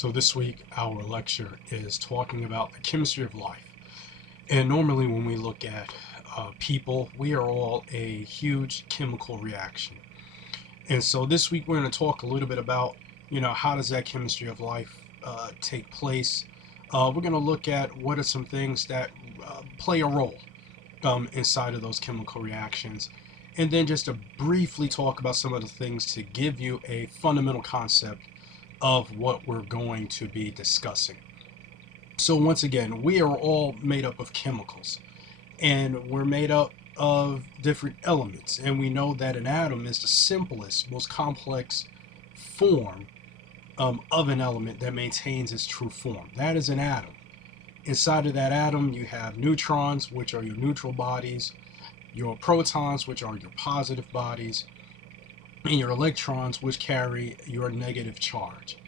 So this week our lecture is talking about the chemistry of life. And normally when we look at people, we are all a huge chemical reaction. And so this week we're going to talk a little bit about, how does that chemistry of life take place. We're going to look at what are some things that play a role inside of those chemical reactions. And then just to briefly talk about some of the things to give you a fundamental concept of what we're going to be discussing. So once again, we are all made up of chemicals, and we're made up of different elements, and we know that an atom is the simplest, most complex form of an element that maintains its true form. That is an atom. Inside of that atom, you have neutrons, which are your neutral bodies, your protons, which are your positive bodies, and your electrons, which carry your negative charge.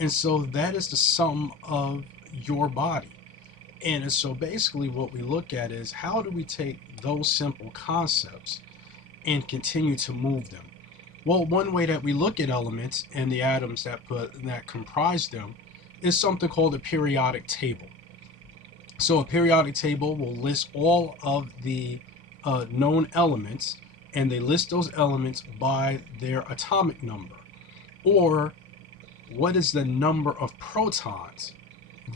And so that is the sum of your body. And so basically what we look at is, how do we take those simple concepts and continue to move them? Well, one way that we look at elements and the atoms that comprise them is something called a periodic table. So a periodic table will list all of the known elements, and they list those elements by their atomic number, or what is the number of protons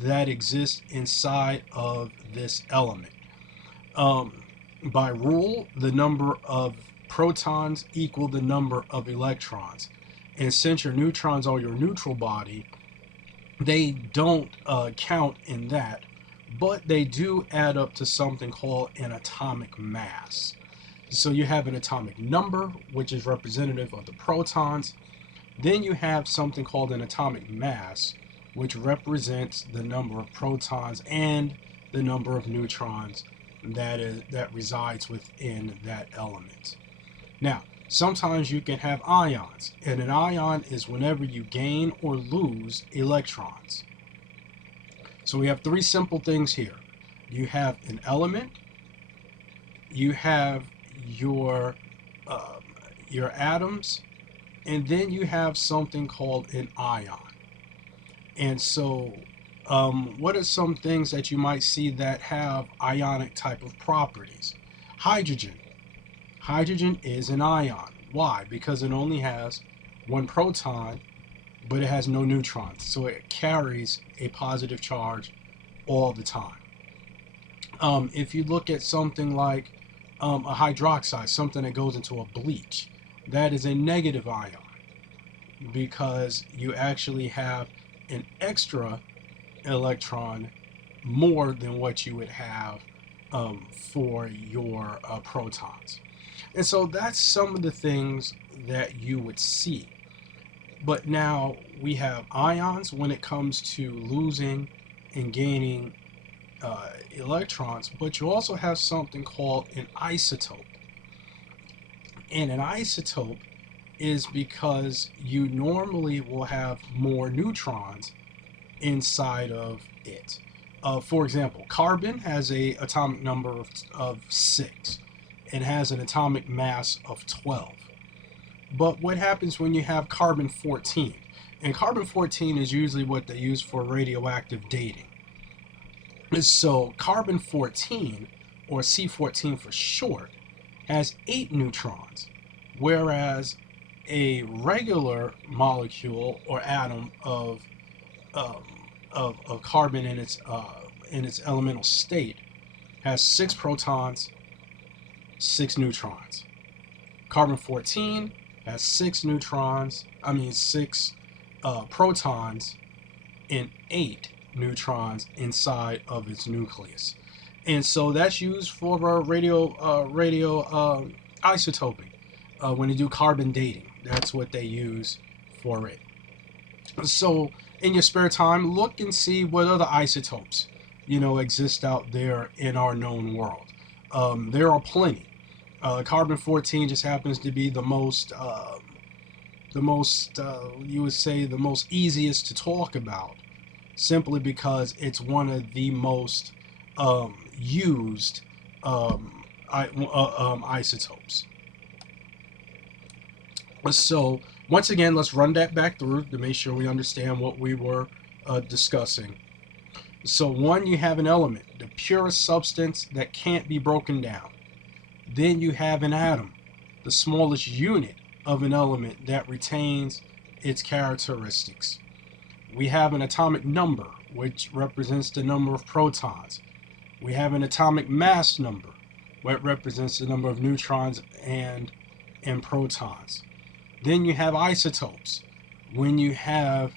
that exist inside of this element. By rule, the number of protons equal the number of electrons. And since your neutrons are your neutral body, they don't count in that, but they do add up to something called an atomic mass. So you have an atomic number, which is representative of the protons. Then you have something called an atomic mass, which represents the number of protons and the number of neutrons that resides within that element. Now, sometimes you can have ions, and an ion is whenever you gain or lose electrons. So we have three simple things here. You have an element, you have your atoms, and then you have something called an ion. And so what are some things that you might see that have ionic type of properties? Hydrogen. Hydrogen is an ion. Why? Because it only has one proton, but it has no neutrons. So it carries a positive charge all the time. If you look at something like a hydroxide, something that goes into a bleach, that is a negative ion, because you actually have an extra electron more than what you would have for your protons. And so that's some of the things that you would see. But now we have ions when it comes to losing and gaining electrons, but you also have something called an isotope. And an isotope is because you normally will have more neutrons inside of it. For example, carbon has an atomic number of 6 and has an atomic mass of 12. But what happens when you have carbon-14? And carbon-14 is usually what they use for radioactive dating. So carbon-14, or C14 for short, has 8 neutrons, whereas a regular molecule or atom of carbon in its elemental state has 6 protons, 6 neutrons. Carbon-14 has 6 protons and 8 neutrons inside of its nucleus. And so that's used for isotoping. When you do carbon dating, that's what they use for it. So in your spare time, look and see what other isotopes exist out there in our known world. There are plenty. Carbon-14 just happens to be the most you would say the most easiest to talk about, simply because it's one of the most used isotopes. So once again, let's run that back through to make sure we understand what we were discussing. So one, you have an element, the purest substance that can't be broken down. Then you have an atom, the smallest unit of an element that retains its characteristics. We have an atomic number, which represents the number of protons. We have an atomic mass number, which represents the number of neutrons and protons. Then you have isotopes, when you have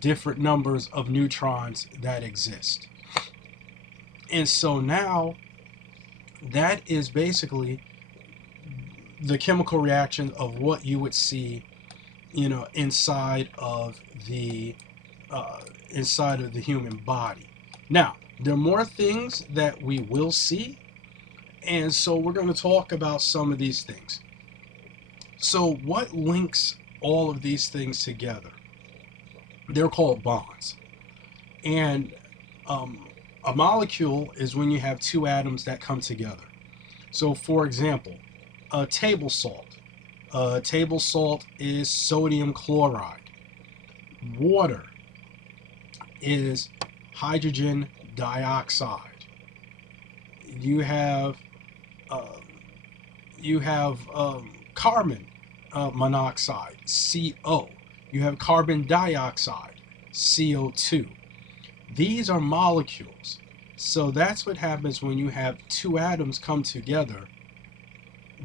different numbers of neutrons that exist. And so now that is basically the chemical reaction of what you would see, inside of the human body. Now, there are more things that we will see, and so we're going to talk about some of these things. So what links all of these things together? They're called bonds. And a molecule is when you have two atoms that come together. So for example, table salt. Table salt is sodium chloride. Water is hydrogen dioxide. You have carbon monoxide, CO. You have carbon dioxide, CO2. These are molecules. So that's what happens when you have two atoms come together.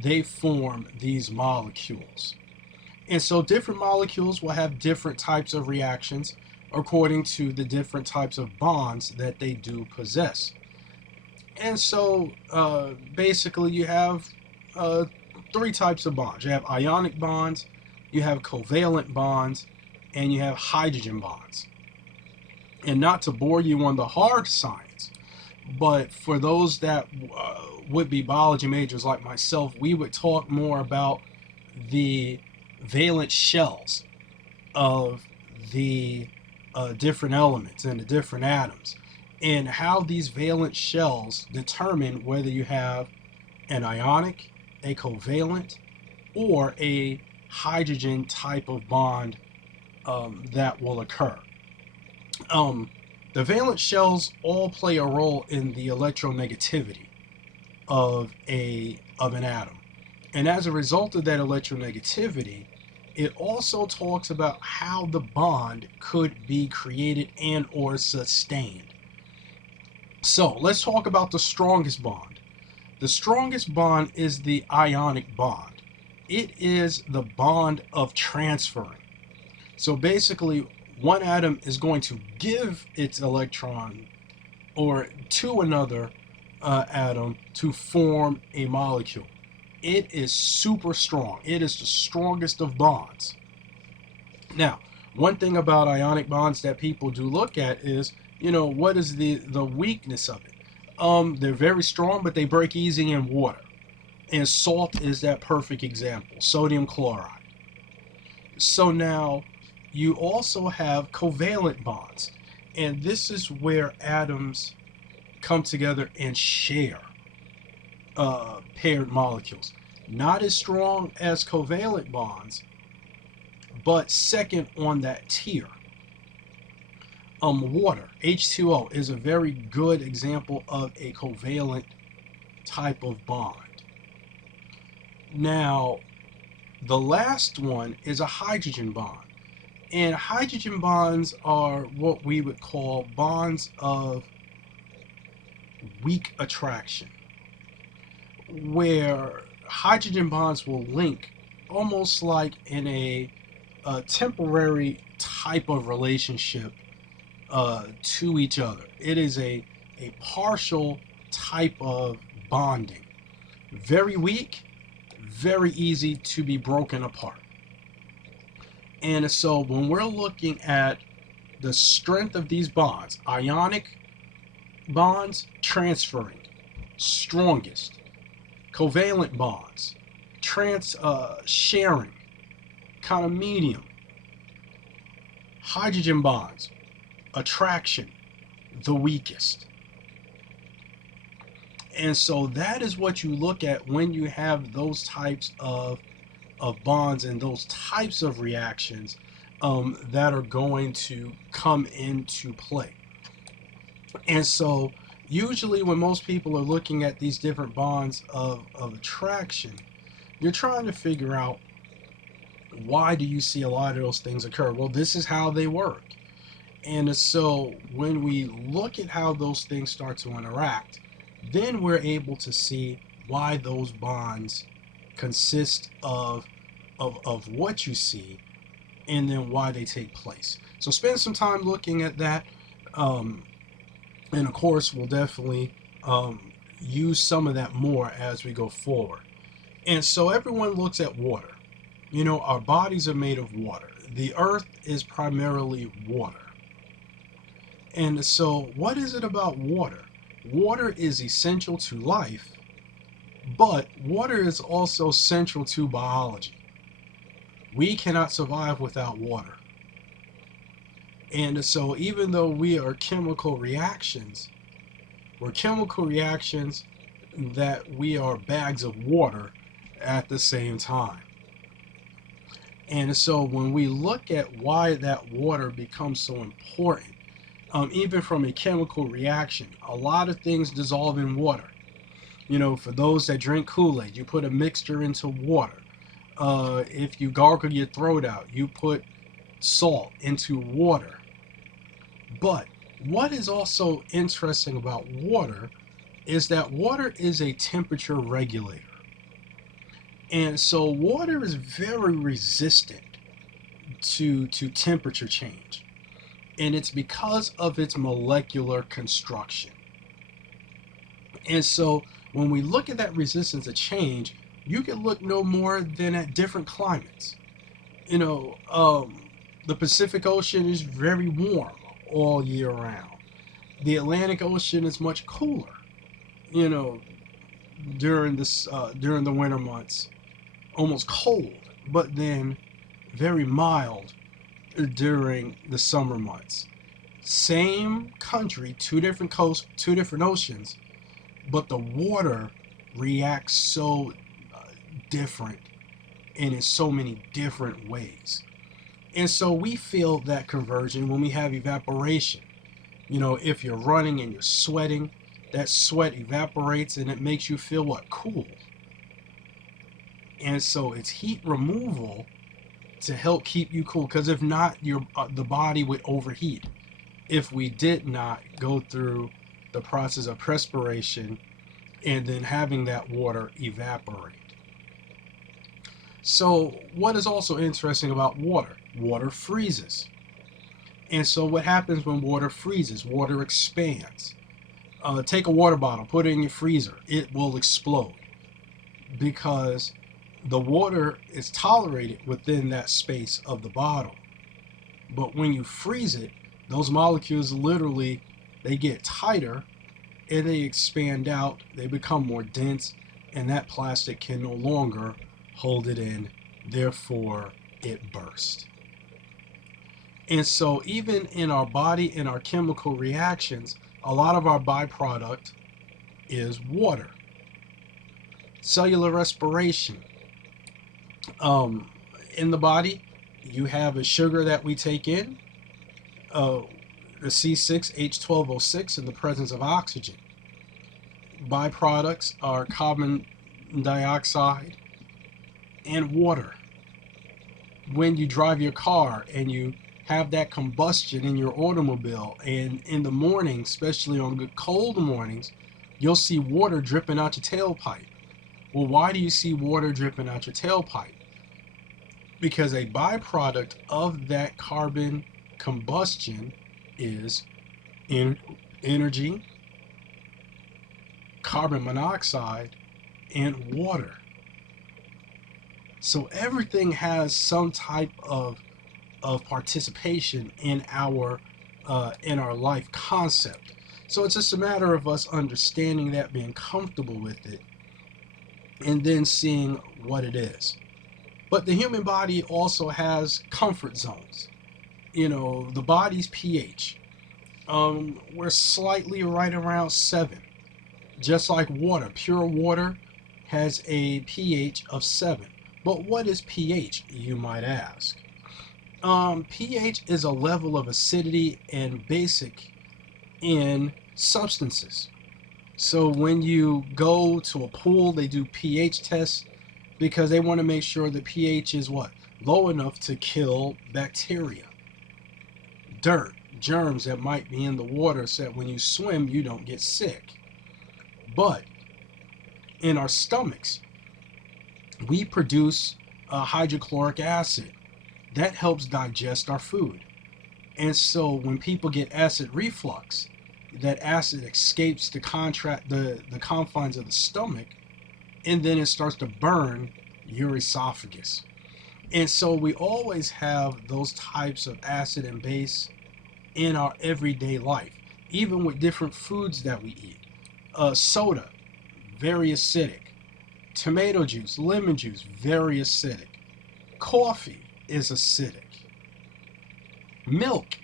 They form these molecules. And so different molecules will have different types of reactions according to the different types of bonds that they do possess. And so basically you have three types of bonds. You have ionic bonds, you have covalent bonds, and you have hydrogen bonds. And not to bore you on the hard science, but for those that would be biology majors like myself, we would talk more about the valence shells of the different elements and the different atoms, and how these valence shells determine whether you have an ionic, a covalent, or a hydrogen type of bond that will occur. The valence shells all play a role in the electronegativity of an atom. And as a result of that electronegativity, it also talks about how the bond could be created and or sustained. So let's talk about the strongest bond. The strongest bond is the ionic bond. It is the bond of transferring. So basically, one atom is going to give its electron or to another atom to form a molecule. It is super strong. It is the strongest of bonds. Now, one thing about ionic bonds that people do look at is, what is the weakness of it? They're very strong, but they break easy in water. And salt is that perfect example, sodium chloride. So now, you also have covalent bonds. And this is where atoms come together and share paired molecules. Not as strong as covalent bonds, but second on that tier. Water, H2O, is a very good example of a covalent type of bond. Now, the last one is a hydrogen bond. And hydrogen bonds are what we would call bonds of weak attraction, where hydrogen bonds will link almost like in a temporary type of relationship to each other. It is a partial type of bonding. Very weak, very easy to be broken apart. And so when we're looking at the strength of these bonds, ionic bonds, transferring, strongest. Covalent bonds, sharing, kind of medium. Hydrogen bonds, attraction, the weakest. And so that is what you look at when you have those types of bonds and those types of reactions that are going to come into play. And so, usually, when most people are looking at these different bonds of attraction, you're trying to figure out, why do you see a lot of those things occur? Well, this is how they work. And so, when we look at how those things start to interact, then we're able to see why those bonds consist of what you see, and then why they take place. So spend some time looking at that. Um, and of course, we'll definitely use some of that more as we go forward. And so everyone looks at water. You know, our bodies are made of water. The earth is primarily water. And so, what is it about water? Water is essential to life, but water is also central to biology. We cannot survive without water. And so, even though we are chemical reactions, we're chemical reactions that we are bags of water at the same time. And so, when we look at why that water becomes so important, even from a chemical reaction, a lot of things dissolve in water. You know, for those that drink Kool-Aid, you put a mixture into water. If you gargle your throat out, you put salt into water. But what is also interesting about water is that water is a temperature regulator. And so water is very resistant to temperature change. And it's because of its molecular construction. And so when we look at that resistance to change, you can look no more than at different climates. You know, the Pacific Ocean is very warm all year round. The Atlantic Ocean is much cooler, you know, during the winter months, almost cold, but then very mild during the summer months. Same country, two different coasts, two different oceans, but the water reacts so different and in so many different ways. And so we feel that conversion when we have evaporation. You know, if you're running and you're sweating, that sweat evaporates and it makes you feel what? Cool. And so it's heat removal to help keep you cool, because if not, the body would overheat if we did not go through the process of perspiration and then having that water evaporate. So what is also interesting about water? Water freezes. And so what happens when water freezes? Water expands. Take a water bottle, put it in your freezer. It will explode because the water is tolerated within that space of the bottle. But when you freeze it, those molecules literally, they get tighter and they expand out, they become more dense, and that plastic can no longer hold it in, therefore it bursts. And so even in our body, in our chemical reactions, a lot of our byproduct is water. Cellular respiration. In the body, you have a sugar that we take in, the C6H12O6, in the presence of oxygen. Byproducts are carbon dioxide and water. When you drive your car and you have that combustion in your automobile, and in the morning, especially on good cold mornings, you'll see water dripping out your tailpipe. Well, why do you see water dripping out your tailpipe? Because a byproduct of that carbon combustion is energy, carbon monoxide, and water. So everything has some type of participation in our life concept. So it's just a matter of us understanding that, being comfortable with it, and then seeing what it is. But the human body also has comfort zones. You know, the body's pH. We're slightly right around 7. Just like water, pure water has a pH of 7. But what is pH, you might ask? pH is a level of acidity and basic in substances. So when you go to a pool, they do pH tests because they want to make sure the pH is what? Low enough to kill bacteria, dirt, germs that might be in the water so that when you swim, you don't get sick. But in our stomachs, we produce hydrochloric acid that helps digest our food. And so when people get acid reflux, that acid escapes the confines of the stomach, and then it starts to burn your esophagus. And so we always have those types of acid and base in our everyday life, even with different foods that we eat. Soda, very acidic. Tomato juice, lemon juice, very acidic. Coffee is acidic. Milk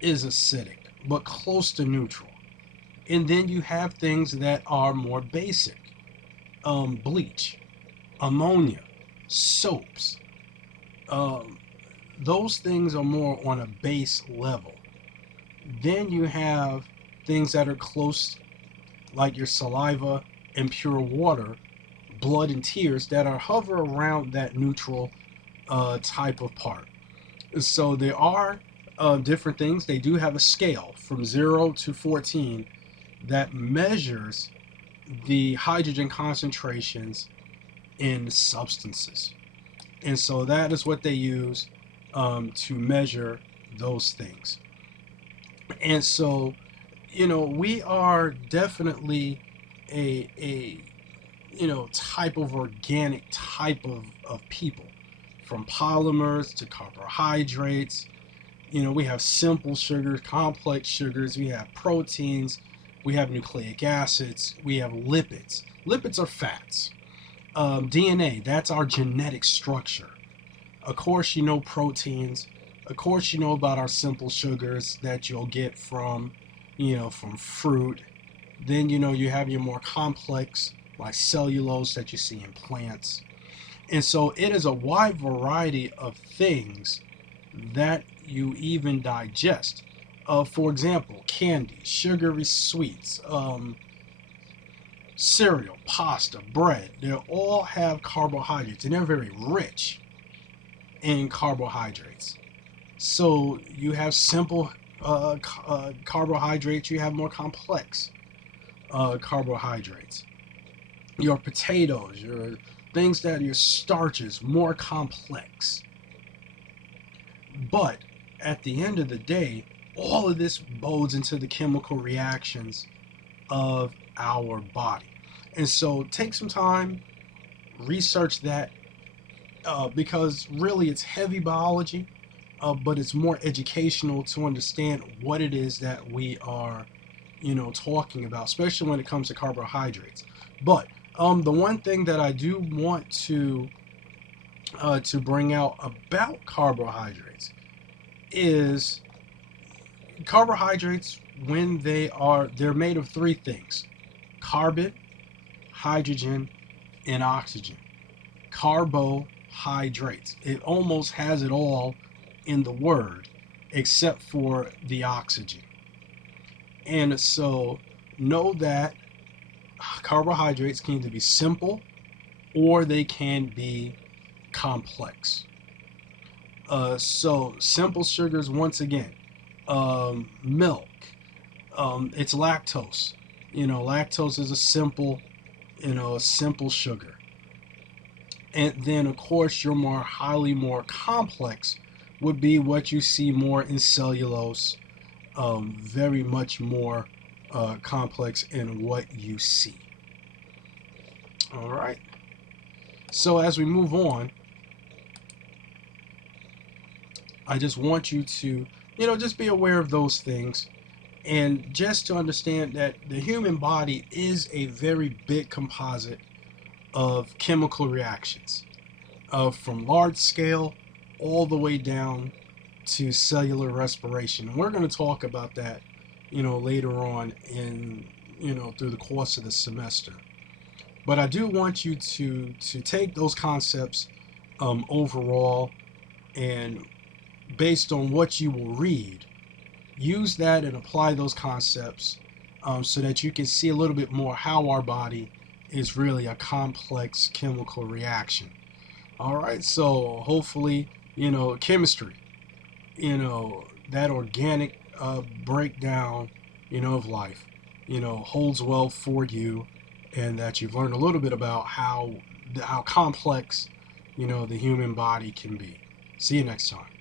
is acidic, but close to neutral. And then you have things that are more basic. Bleach, ammonia, soaps. Those things are more on a base level. Then you have things that are close, like your saliva and pure water, blood and tears, that are hover around that neutral type of part. So there are different things. They do have a scale from 0 to 14 that measures the hydrogen concentrations in substances. And so that is what they use to measure those things. And so, we are definitely a type of organic type of people, from polymers to carbohydrates. We have simple sugars, complex sugars, we have proteins, we have nucleic acids, we have lipids. Lipids are fats. DNA, that's our genetic structure. Of course, proteins. Of course, about our simple sugars that you'll get from fruit. Then, you have your more complex, like cellulose, that you see in plants. And so it is a wide variety of things that you even digest. For example, candy, sugary sweets, cereal, pasta, bread, they all have carbohydrates, and they're very rich in carbohydrates. So you have simple carbohydrates, you have more complex carbohydrates. Your potatoes, your things that your starches, more complex. But at the end of the day, all of this bodes into the chemical reactions of our body. And so take some time, research that, because really it's heavy biology, but it's more educational to understand what it is that we are, talking about, especially when it comes to carbohydrates. But the one thing that I do want to bring out about carbohydrates is carbohydrates, when they're made of three things: carbon, hydrogen, and oxygen. Carbohydrates. It almost has it all in the word except for the oxygen. And so know that carbohydrates can either be simple or they can be complex. So simple sugars, once again, milk, it's lactose. Lactose is a simple sugar. And then, of course, your more complex would be what you see more in cellulose, very much more complex in what you see. All right. So as we move on, I just want you to, just be aware of those things, and just to understand that the human body is a very big composite of chemical reactions, from large scale all the way down to cellular respiration. And we're going to talk about that, later on in, through the course of the semester. But I do want you to take those concepts overall and based on what you will read, use that and apply those concepts so that you can see a little bit more how our body is really a complex chemical reaction. All right, so hopefully, chemistry, that organic breakdown, of life, holds well for you, and that you've learned a little bit about how complex, the human body can be. See you next time.